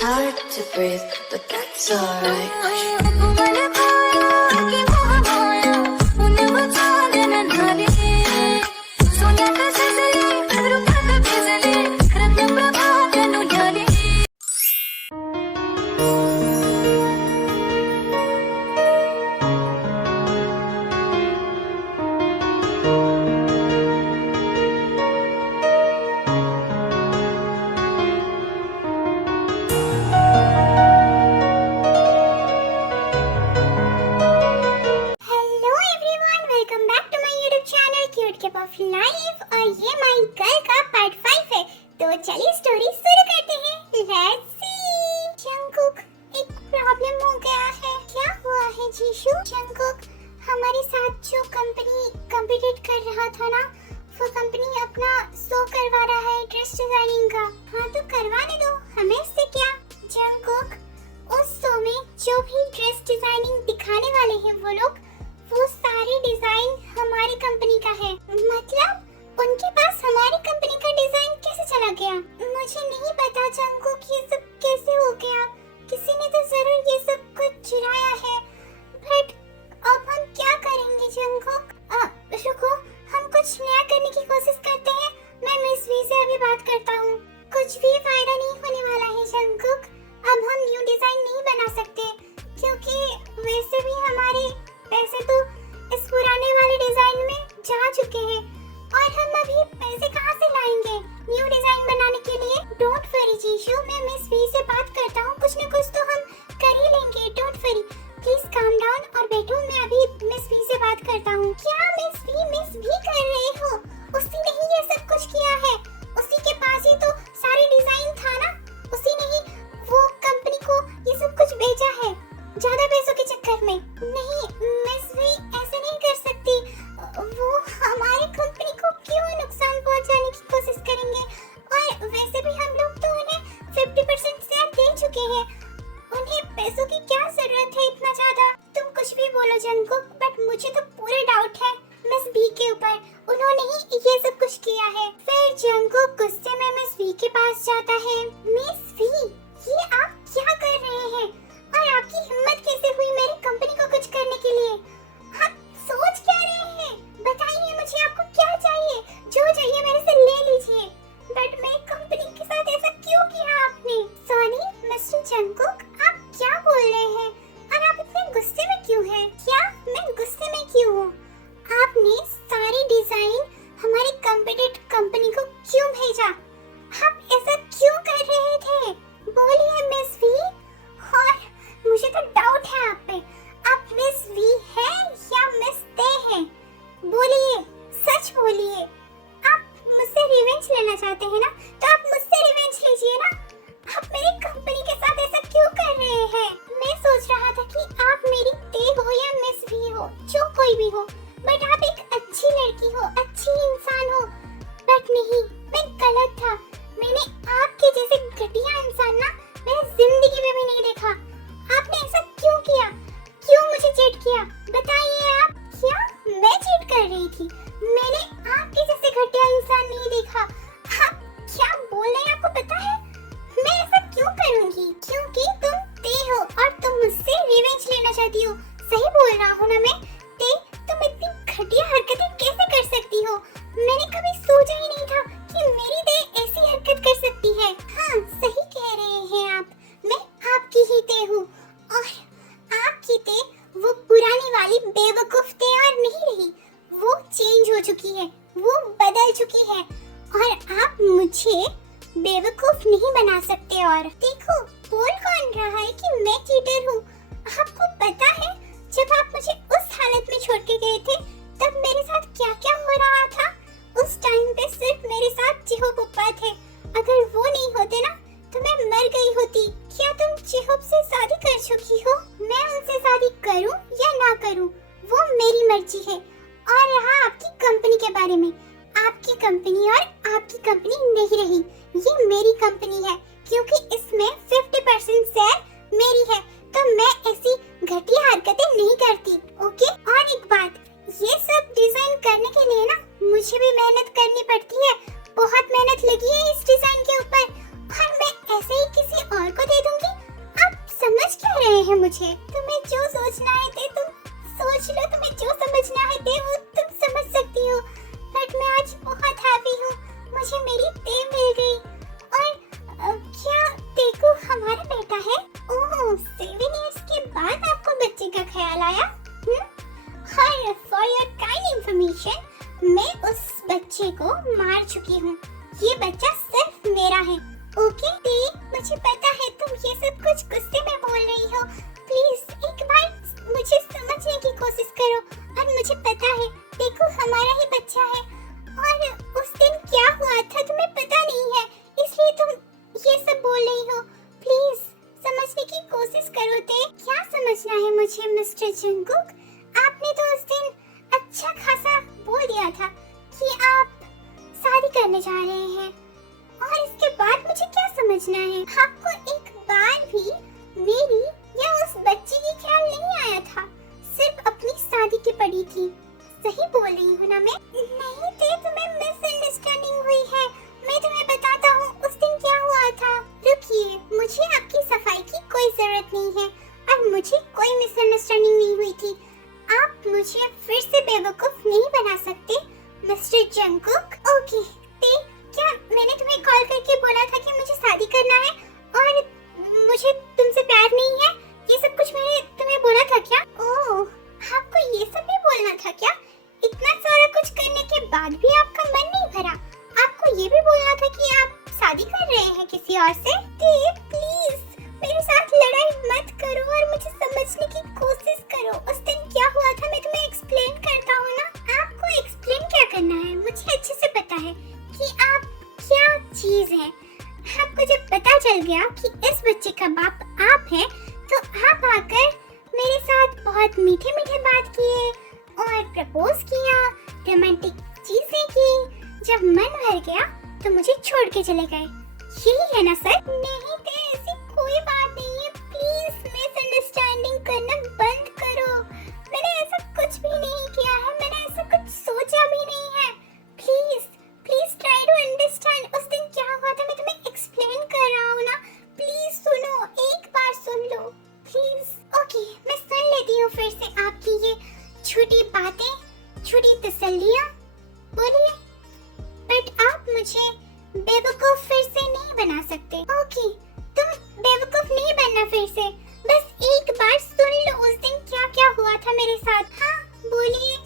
hard to breathe, but that's alright. Life और ये my girl का पार्ट 5 है। तो चलिए स्टोरी शुरू करते हैं। Let's see. जंगकुक, एक प्रॉब्लम हो गया है। क्या हुआ है जीशु? जंगकुक, हमारे साथ जो कंपनी कॉम्पिटिट कर रहा था ना, वो कंपनी अपना शो करवा रहा है ड्रेस डिजाइनिंग का। हाँ तो करवाने दो, हमें इससे क्या। जंगकुक, उस शो में जो भी ड्रेस डिजाइनिंग दिखाने वाले हैं वो लोग, वो सारे डिजाइन हमारी कंपनी का है। मतलब उनके पास हमारी कंपनी का डिजाइन कैसे चला गया? मुझे नहीं पता जंगकुक, ये सब कैसे हो गया। किसी ने तो जरूर ये सब कुछ चुराया है। बट अब हम क्या करेंगे जंगकुक? रुको, हम कुछ नया करने की कोशिश करते हैं। मैं मिस वी से अभी बात करता हूँ। कुछ भी फायदा नहीं होने वाला है जंगकुक। अब हम न्यू डिजाइन नहीं बना सकते, क्योंकि वैसे भी हमारे पैसे तो इस पुराने वाले डिजाइन में जा चुके हैं, और हम अभी पैसे कहाँ से लाएंगे न्यू डिजाइन बनाने के लिए? डोंट वरी जीशु, मैं मिस वी से बात करता हूँ। कुछ न कुछ तो हम कर ही लेंगे। Don't worry, please calm down और बैठो। मैं अभी मिस वी से बात करता हूँ। क्या मिस वी कर रहे हो? उसी ने ही ये सब कुछ किया है। उसी के पास ही तो सारे डिजाइन था ना। उसी ने ही वो कंपनी को ये सब कुछ भेजा है ज्यादा पैसों के चक्कर में। नहीं मिस वी, ऐसे नहीं कर सकती। वो हमारी कंपनी को क्यों नुकसान पहुंचाने की कोशिश करेंगे? और वैसे भी हम लोग तो उन्हें 50% शेयर दे चुके हैं। उन्हें पैसों की क्या जरूरत है इतना ज्यादा? तुम कुछ भी बोलो जंगकुक, बट मुझे तो पूरा डाउट है मिस वी के ऊपर। उन्होंने ही ये सब कुछ किया है। फिर जंगकुक गुस्से में मिस वी के पास जाता है। मिस वी, ये आप क्या कर रहे हैं? और आपकी हिम्मत कैसे हुई मेरी कंपनी को कुछ करने के लिए? आप सोच क्या रहे हैं? बताइए मुझे, आपको क्या चाहिए? जो चाहिए मेरे से ले लीजिए। बट मेरी कंपनी के साथ ऐसा क्यों किया आपने? सॉरी मिस्टर जंगकुक, आप क्या बोल रहे हैं? और आप इतने गुस्से में क्यों हैं? क्या मैं गुस्से में क्यों हूँ? आपने सारे डिजाइन हमारी कॉम्पिटिटिव कंपनी को क्यों भेजा? आप ऐसा क्यों कर रहे थे? बोलिए मिस वी। और मुझे तो डाउट है आप पे। आप मिस वी हैं या मिस ते हैं? बोलिए, सच बोलिए। आप मुझसे रिवेंज लेना चाहते हैं ना, तो आप मुझसे रिवेंज लीजिए ना। आप मेरी कंपनी के साथ ऐसा क्यों कर रहे हैं? मैं सोच रहा था कि आप मेरी ते हो या मिस वी हो, जो कोई भी हो, बट आप एक अच्छी लड़की हो, अच्छी इंसान हो। बट नहीं, मैं गलत था। मैंने आपके जैसे घटिया इंसान ना मैंने जिंदगी में भी नहीं देखा। आपने ऐसा क्यों किया? क्यों मुझे चीट किया? बताइए आप। क्या मैं चीट कर रही थी? मैंने आपके जैसे घटिया इंसान नहीं देखा। आप क्या बोल रहे हैं? आपको पता है मैं ऐसा क्यों करूंगी? क्योंकि तुम ते हो और तुम मुझसे रिवेंज लेना चाहती हो। सही बोल रहा हूँ ना मैं? ते, तुम इतनी घटिया हरकतें कैसे कर सकती हो? मैंने कभी सोचा ही नहीं था कि मेरी ते ऐसी हरकत कर सकती है। हाँ, सही कह रहे हैं आप। मैं आपकी ही ते हूँ, और आपकी ते वो पुरानी वाली बेवकूफ ते और नहीं रही। वो चेंज हो चुकी है, वो बदल चुकी है, और आप मुझे बेवकूफ नहीं बना सकते। और देखो, बोल कौन रहा है कि मैं चीटर हूँ? आपको पता है जब आप मुझे उस हालत में छोड़ के गए थे, तब मेरे साथ क्या क्या हो रहा था? उस टाइम पे सिर्फ मेरे साथ चिहो पप्पा थे। अगर वो नहीं होते ना, तो मैं मर गई होती। क्या तुम चिहोब से शादी कर चुकी हो? मैं उनसे शादी करूं या ना करूं, वो मेरी मर्जी है। और रहा आपकी कंपनी के बारे में, आपकी कंपनी और आपकी कंपनी नहीं रही, ये मेरी कंपनी है, क्योंकि इसमें 50% शेयर मेरी है। तो मैं ऐसी घटिया हरकतें नहीं करती, ओके? और एक बात, ये सब डिजाइन करने के लिए ना मुझे भी मेहनत करनी पड़ती है। बहुत मेहनत लगी है इस डिजाइन के ऊपर, और मैं ऐसे ही किसी और को दे दूंगी है मुझे। तुम्हें जो सोचना है ते तुम सोच लो, तुम्हें जो समझना है ते वो तुम समझ सकती हो। बट मैं आज बहुत हैप्पी हूँ, मुझे मेरी ते मिल गई। और क्या ते को हमारा बेटा है? ओह, 7 इयर्स के बाद आपको बच्चे का ख्याल आया? और फॉर योर काइंड इंफॉर्मेशन, मैं उस बच्चे को मार चुकी हूँ। ये बच्चा सिर्फ मेरा है। ओके ते, मुझे पता है तुम ये सब कुछ गुस्से में बोल रही हो। प्लीज एक बार मुझे समझने की कोशिश करो। और मुझे पता है देखो हमारा ही बच्चा है, और उस दिन क्या हुआ था तुम्हें पता नहीं है, इसलिए तुम ये सब बोल रही हो। प्लीज समझने की कोशिश करो ते। क्या समझना है मुझे मिस्टर जंगकुक? आपने तो उस दिन अच्छा खासा बोल दिया था कि आप शादी करने जा रहे हैं, और इसके बाद मुझे क्या समझना है? आपको एक बार भी मेरी या उस बच्चे की ख्याल नहीं आया था, सिर्फ अपनी शादी की पड़ी थी। सही बोल रही हूँ ना मैं? नहीं थे, तुम्हें मिसअंडरस्टैंडिंग हुई है। मैं तुम्हें बताता हूँ उस दिन क्या हुआ था। रुकिए, मुझे आपकी सफाई की कोई जरूरत नहीं है, और मुझे कोई मिसअंडरस्टैंडिंग नहीं हुई थी। आप मुझे फिर से बेवकूफ नहीं बना सकते मिस्टर जंगकुक। ओके ते, क्या मैंने तुम्हें कॉल करके बोला था कि मुझे शादी करना है और मुझे तुमसे प्यार नहीं है? ये सब कुछ मैंने तुम्हें बोला था क्या? ओह, आपको ये सब भी बोलना था क्या? इतना सारा कुछ करने के बाद भी आपका मन नहीं भरा? आपको ये भी बोलना था कि आप शादी कर रहे हैं किसी और से? ते, प्लीज मेरे साथ लड़ाई मत करो और मुझे समझने की कोशिश करो। उस दिन क्या हुआ था मैं तुम्हें एक्सप्लेन करता हूँ ना। आपको एक्सप्लेन क्या करना है? मुझे अच्छे से पता है कि आप क्या चीज है। आपको जब पता चल गया कि इस बच्चे का बाप आप है, तो आप आकर मेरे साथ बहुत मीठे मीठे बात किए और प्रपोज किया, रोमांटिक चीजें की। जब मन भर गया तो मुझे छोड़ के चले गए। यही है ना सर? नहीं थे, ऐसी कोई बात नहीं है। प्लीज मिसअंडरस्टैंडिंग करना बंद करो। मैंने ऐसा कुछ भी नहीं किया है, मैंने ऐसा कुछ सोचा भी नहीं है। Please please try to understand. उस दिन क्या हुआ था मैं तुम्हें एक्सप्लेन कर रहा हूँ ना। प्लीज सुनो, एक बार सुन लो प्लीज। ओके, मैं सुन लेती हूँ फिर से आपकी ये छोटी बातें, छोटी तसल्लियाँ। बोलिए। बट आप मुझे बेवकूफ फिर से नहीं बना सकते। ओके, तुम बेवकूफ नहीं बनना फिर से। बस एक बार सुन लो उस दिन क्या क्या हुआ था मेरे साथ। हाँ बोलिए।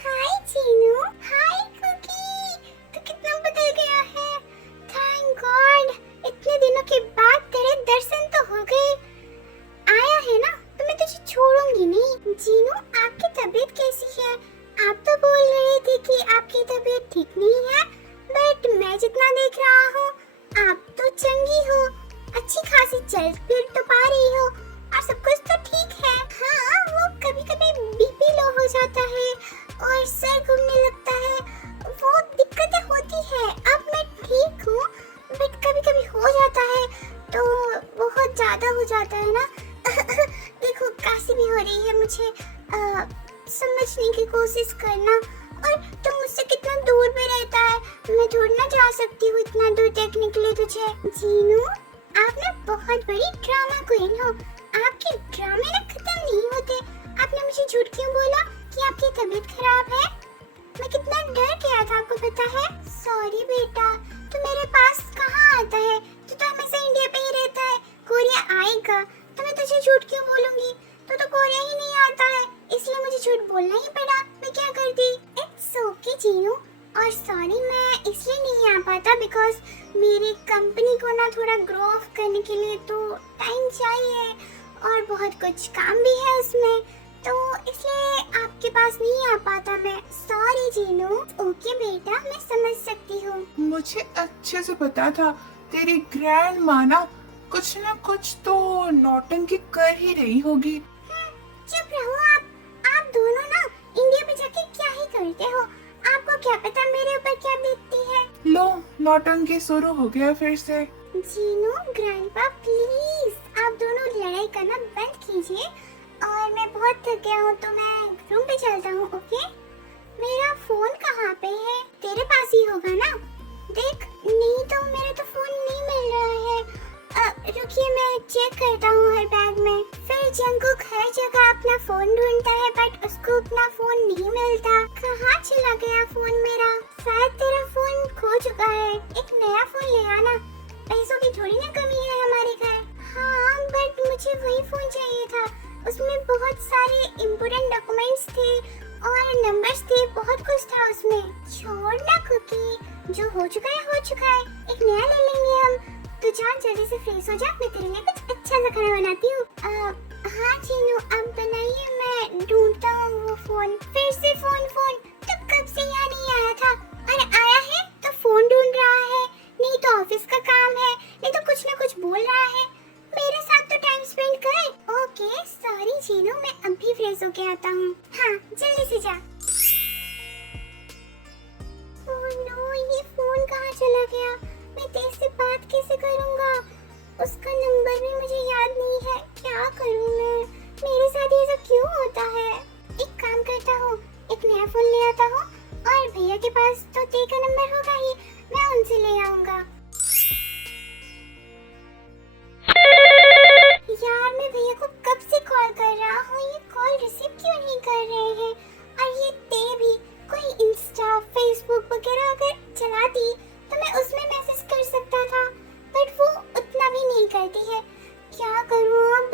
हाय चीनू, हाय कुकी, तू कितना बदल गया है। थैंक गॉड, इतने दिनों के बाद तेरे दर्शन तो हो गए। आया है ना तो मैं तुझे छोड़ूंगी नहीं। जीनू, आपकी तबीयत कैसी है? आप तो बोल रहे थे कि आपकी तबीयत ठीक नहीं है, बट मैं जितना देख रहा हूँ आप तो चंगी हो, अच्छी खासी चल फिर तो पा रही हो, और सब कुछ तो ठीक है। हाँ, वो कभी कभी बीपी लो हो जाता है और सर घूमने लगता है, वो दिक्कतें होती है। अब मैं ठीक हूँ, बट कभी कभी हो जाता है तो बहुत ज्यादा हो जाता है ना। देखो काशी भी हो रही है, मुझे समझने की कोशिश करना। और तुम मुझसे कितना दूर भी रहता है, मैं थोड़ी ना जा सकती हूँ इतना दूर देखने के लिए तुझे। जीनू, आप ना बहुत बड़ी ड्रामा क्वीन हो, आपके ड्रामे ना खत्म नहीं होते। आपने मुझे झूठ क्यों बोला कि आपकी तबीयत खराब है? मैं कितना डर गया था आपको पता है। सॉरी बेटा, तू मेरे पास कहाँ आता है? तू तो हमेशा इंडिया पे ही रहता है। कोरिया आएगा तो मैं तुझे झूठ क्यों बोलूंगी? तू तो कोरिया ही नहीं आता है, इसलिए मुझे झूठ बोलना ही पड़ा। मैं क्या करती? इट्स ओके जीनू, और सॉरी मैं इसलिए नहीं आ पाता बिकॉज मेरी कंपनी को ना थोड़ा ग्रो ऑफ करने के लिए तो टाइम चाहिए और बहुत कुछ काम भी है उसमें, तो इसलिए आपके पास नहीं आ पाता मैं। सॉरी जीनू। ओके बेटा, मैं समझ सकती हूँ। मुझे अच्छे से पता था तेरी ग्रैंड माँ ना कुछ तो नौटंकी कर ही रही होगी। चुप रहो आप दोनों ना इंडिया में जाके क्या ही करते हो? आपको क्या पता मेरे ऊपर क्या बीतती है। लो, नौटंकी शुरू हो गया फिर से। जीनू, ग्रैंडपा प्लीज आप दोनों लड़ाई करना बंद कीजिए, और मैं बहुत थक गया हूँ तो मैं रूम पे चलता हूँ। ओके, मेरा फोन कहाँ पे है? तेरे पास ही होगा ना? तो मेरा तो फोन नहीं मिल रहा है। रुकिए मैं चेक करता हूँ हर बैग में। फिर जंगकुक हर जगह अपना फोन ढूंढता है बट उसको अपना फोन नहीं मिलता। कहाँ चला गया फोन मेरा? शायद तेरा फोन खो चुका है। एक नया फोन ले आना, पैसों की थोड़ी ना कमी है हमारे घर। हाँ बट मुझे वही फोन चाहिए था, उसमें बहुत सारे इम्पोर्टेंट डॉक्यूमेंट्स थे और नंबर्स थे, बहुत कुछ था उसमें। छोड़ ना कुकी, जो हो चुका है, एक नया ले लेंगे हम। तू जा जल्दी से फ्रेश हो जा, मैं तेरे लिए कुछ अच्छा सा खाना बनाती हूँ। हाँ चीनू अब बनाइए, मैं ढूंढता हूँ वो फोन। फिर से फोन तो कब से यहाँ नहीं आया था? अरे आया है तो फोन ढूंढ रहा है, नहीं तो ऑफिस का काम है, नहीं तो कुछ ना कुछ बोल रहा है। मेरे साथ तो टाइम स्पेंड कर। ओके सॉरी चीनू, मैं अभी फ्रेश होके आता हूँ। हाँ जल्दी से जा। ओह नो, ये फोन कहाँ चला गया? मैं तेज से बात कैसे करूँगा? उसका नंबर भी मुझे याद नहीं है। क्या करूँ मैं? मेरे साथ ये सब क्यों होता है? एक काम करता हूँ, एक नया फोन ले आता हूँ और भैया के पास तो ते का नंबर होगा ही, मैं उनसे ले आऊँगा। यार मैं भैया को कब से कॉल कर रहा हूँ, ये कॉल रिसीव क्यों नहीं कर रहे हैं? और ये ते भी कोई इंस्टा फेसबुक वगैरह अगर चलाती तो मैं उसमें मैसेज कर सकता था, बट वो उतना भी नहीं करती है। क्या करूँ अब?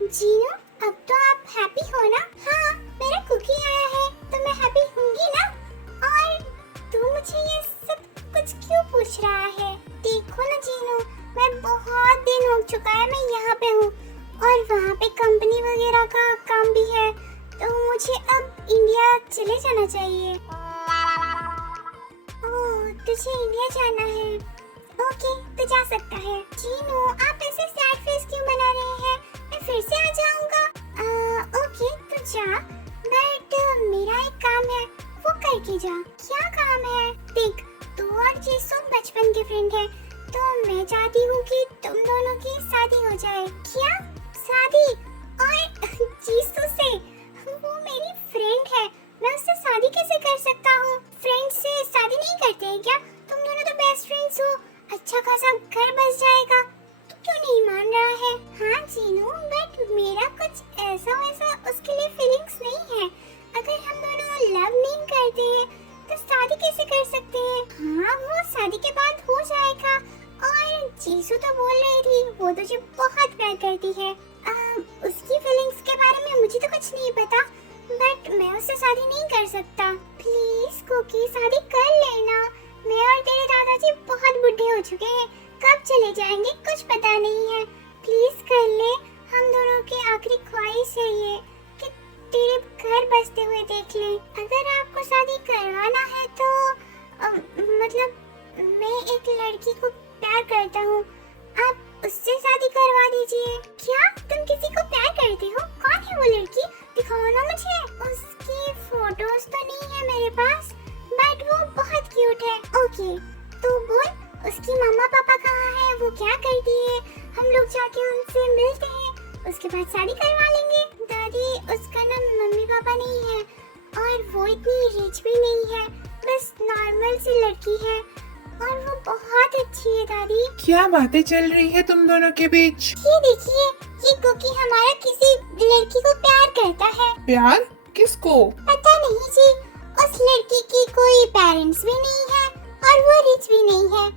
जीनू अब तो आप हैप्पी हो ना? हाँ मेरा कुकी आया है तो मैं हैप्पी होंगी ना। और तू मुझे ये सब कुछ क्यों पूछ रहा है? देखो ना जीनू, मैं बहुत दिन हो चुका है मैं यहाँ पे हूँ और वहाँ पे कंपनी वगैरह का काम भी है, तो मुझे अब इंडिया चले जाना चाहिए। ओह तुझे इंडिया जाना है? ओके तो जा सकता है। जीनू आप ऐसे सैड फेस क्यों बना रहे हैं? मैं फिर से आ जाऊंगा। ओके तो जा, बट मेरा एक काम है वो करके जा। क्या काम है? देख तू और जीसू बचपन के फ्रेंड है, तो मैं चाहती हूँ कि तुम दोनों की शादी हो जाए। क्या शादी? और जीसू से? वो मेरी फ्रेंड है, मैं उससे शादी कैसे कर सकता हूँ? फ्रेंड से शादी नहीं करते हैं क्या? तुम दोनों तो बेस्ट फ्रेंड्स हो, अच्छा खासा घर बस जाएगा। तू क्यों नहीं मान रहा है? हाँ जीनू बट मेरा कुछ ऐसा वैसा उसके लिए फीलिंग्स नहीं है। अगर हम दोनों लव नहीं करते हैं तो शादी कैसे कर सकते हैं? हाँ वो शादी के बाद हो जाएगा। और जीसू तो बोल रही थी वो तुझे बहुत प्यार करती है। उसकी फीलिंग्स के बारे में मुझे तो कुछ नहीं पता, बट मैं उससे शादी नहीं कर सकता। प्लीज कुकी शादी कर लेना। मैं और तेरे दादाजी बहुत बुढ़े हो चुके हैं, कब चले जाएंगे कुछ पता नहीं है। प्लीज कर ले, हम दोनों की आखिरी ख्वाहिश है ये कि तेरे घर बसते हुए देख ले। अगर आपको शादी करवाना है तो मतलब मैं एक लड़की को प्यार करता हूँ, आप उससे शादी करवा दीजिए। क्या तुम किसी को प्यार करते हो? कौन है वो लड़की? दिखाओ ना मुझे। उसकी फोटोज तो नहीं है मेरे पास, बट वो बहुत क्यूट है। ओके तो बोल उसकी मम्मा पापा कहाँ है, वो क्या करती है? हम लोग जाके उनसे मिलते हैं, उसके बाद शादी करवा लेंगे। दादी उसका ना मम्मी पापा नहीं है और वो इतनी रिच भी नहीं है, बस नॉर्मल सी लड़की है और वो बहुत अच्छी है दादी। क्या बातें चल रही है तुम दोनों के बीच? ये देखिए, ये कुकी हमारा किसी लड़की को प्यार करता है। प्यार? किसको? पता नहीं जी, उस लड़की की कोई पेरेंट्स भी नहीं है और वो रिच भी नहीं है।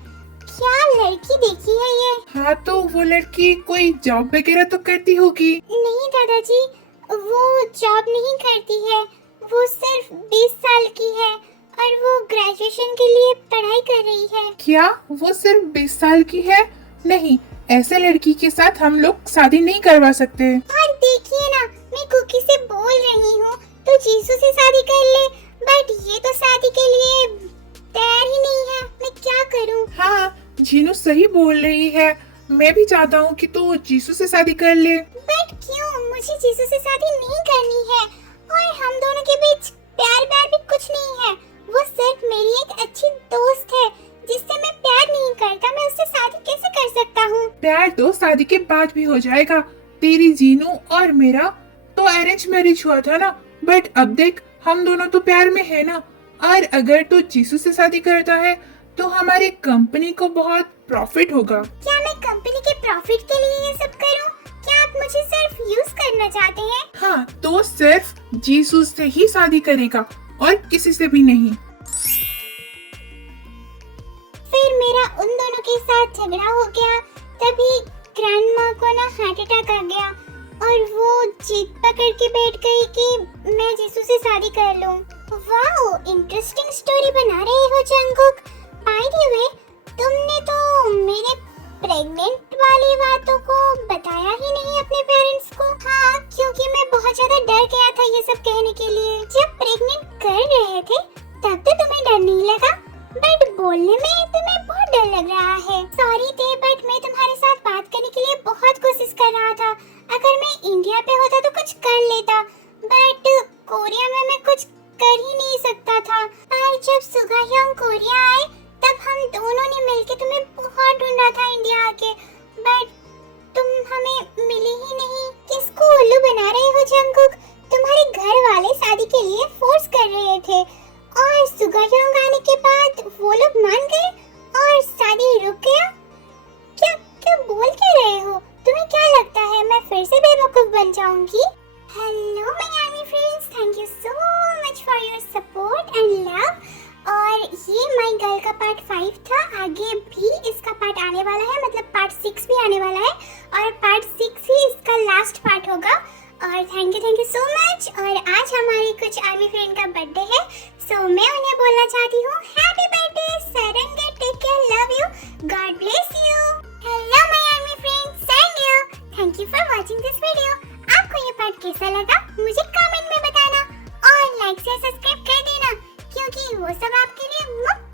क्या लड़की देखी है ये? हाँ तो वो लड़की कोई जॉब वगैरह तो करती होगी। नहीं दादाजी, वो जॉब नहीं करती है, वो सिर्फ 20 साल की है और वो ग्रेजुएशन के लिए पढ़ाई कर रही है। क्या वो सिर्फ 20 साल की है? नहीं, ऐसे लड़की के साथ हम लोग शादी नहीं करवा सकते। और देखिए ना, मैं कुकी से बोल रही हूँ तो जीसू से शादी कर ले, बट ये तो शादी के लिए तैयार ही नहीं है। मैं क्या करूँ? हाँ जीनू सही बोल रही है, मैं भी चाहता हूँ कि तू जीसू से शादी कर ले। बट क्यों? मुझे जीसू से शादी नहीं करनी है और हम दोनों के बीच प्यार भी कुछ नहीं है। वो सिर्फ मेरी एक अच्छी दोस्त है जिससे मैं प्यार नहीं करता, मैं उससे शादी कैसे कर सकता हूँ? प्यार तो शादी के बाद भी हो जाएगा। तेरी जीनू और मेरा तो अरेंज मैरिज हुआ था ना, बट अब देख हम दोनों तो प्यार में है ना, और अगर तू जीसू से शादी करता है तो हमारी कंपनी को बहुत प्रॉफिट होगा। क्या मैं कंपनी के प्रॉफिट के लिए ये सब करूं? क्या आप मुझे सिर्फ यूज करना चाहते हैं? हाँ, तो सिर्फ जीसू से ही शादी करेगा और किसी से भी नहीं। फिर मेरा उन दोनों के साथ झगड़ा हो गया। तभी ग्रैंडमा को ना हार्ट अटैक आ गया और वो जिद पकड़ के बैठ गई कि मैं जीसू से शादी कर लूं। वाओ, इंटरेस्टिंग स्टोरी बना रहे हो जंगकुक। बाय द वे, तुमने तो मेरे प्रेग्नेंट वाली बातों को बताया ही नहीं अपने पेरेंट्स को। हाँ, क्योंकि मैं बहुत ज्यादा डर गया था ये सब कहने के लिए। जब प्रेग्नेंट कर रहे थे तब तो तुम्हें डर नहीं लगा, बट बोलने में तुम्हें बहुत डर लग रहा है। सॉरी थे, बट मैं तुम्हारे साथ बात करने के लिए बहुत कोशिश कर रहा था। अगर मैं इंडिया पे होता तो कुछ कर लेता, बट कोरिया में मैं कुछ कर ही नहीं सकता था। और जब सुगायोंग कोरिया आए तब हम दोनों ने मिलके तुम्हें बहुत ढूंढा था इंडिया आके, बट तुम हमें मिले ही नहीं। किसको उल्लू बना रहे हो जंगकुक? तुम्हारे घर वाले शादी के लिए फोर्स कर रहे थे और सुगायोंग आने के बाद वो लोग मान गए और शादी रुक गया। क्या क्या बोल के रहे हो? तुम्हें क्या लगता है मैं फिर से बेवकूफ बन जाऊंगी? Hello my army friends, thank you so much for your support and love. और ये माय गर्ल का पार्ट 5 था। आगे भी इसका पार्ट आने वाला है, मतलब पार्ट 6 भी आने वाला है और पार्ट 6 ही इसका लास्ट पार्ट होगा। और थैंक यू सो मच। और आज हमारी कुछ आर्मी फ्रेंड का बर्थडे है, सो मैं उन्हें बोलना चाहती हूँ हैप्पी बर्थडे सरंगे, take care, love you, God bless you. Hello my army friends, सरंगे, thank you for watching this video. आपको ये पार्ट कैसा लगा मुझे कमेंट में बताना और लाइक से सब्सक्राइब कर देना, क्योंकि वो सब आपके लिए मुफ्त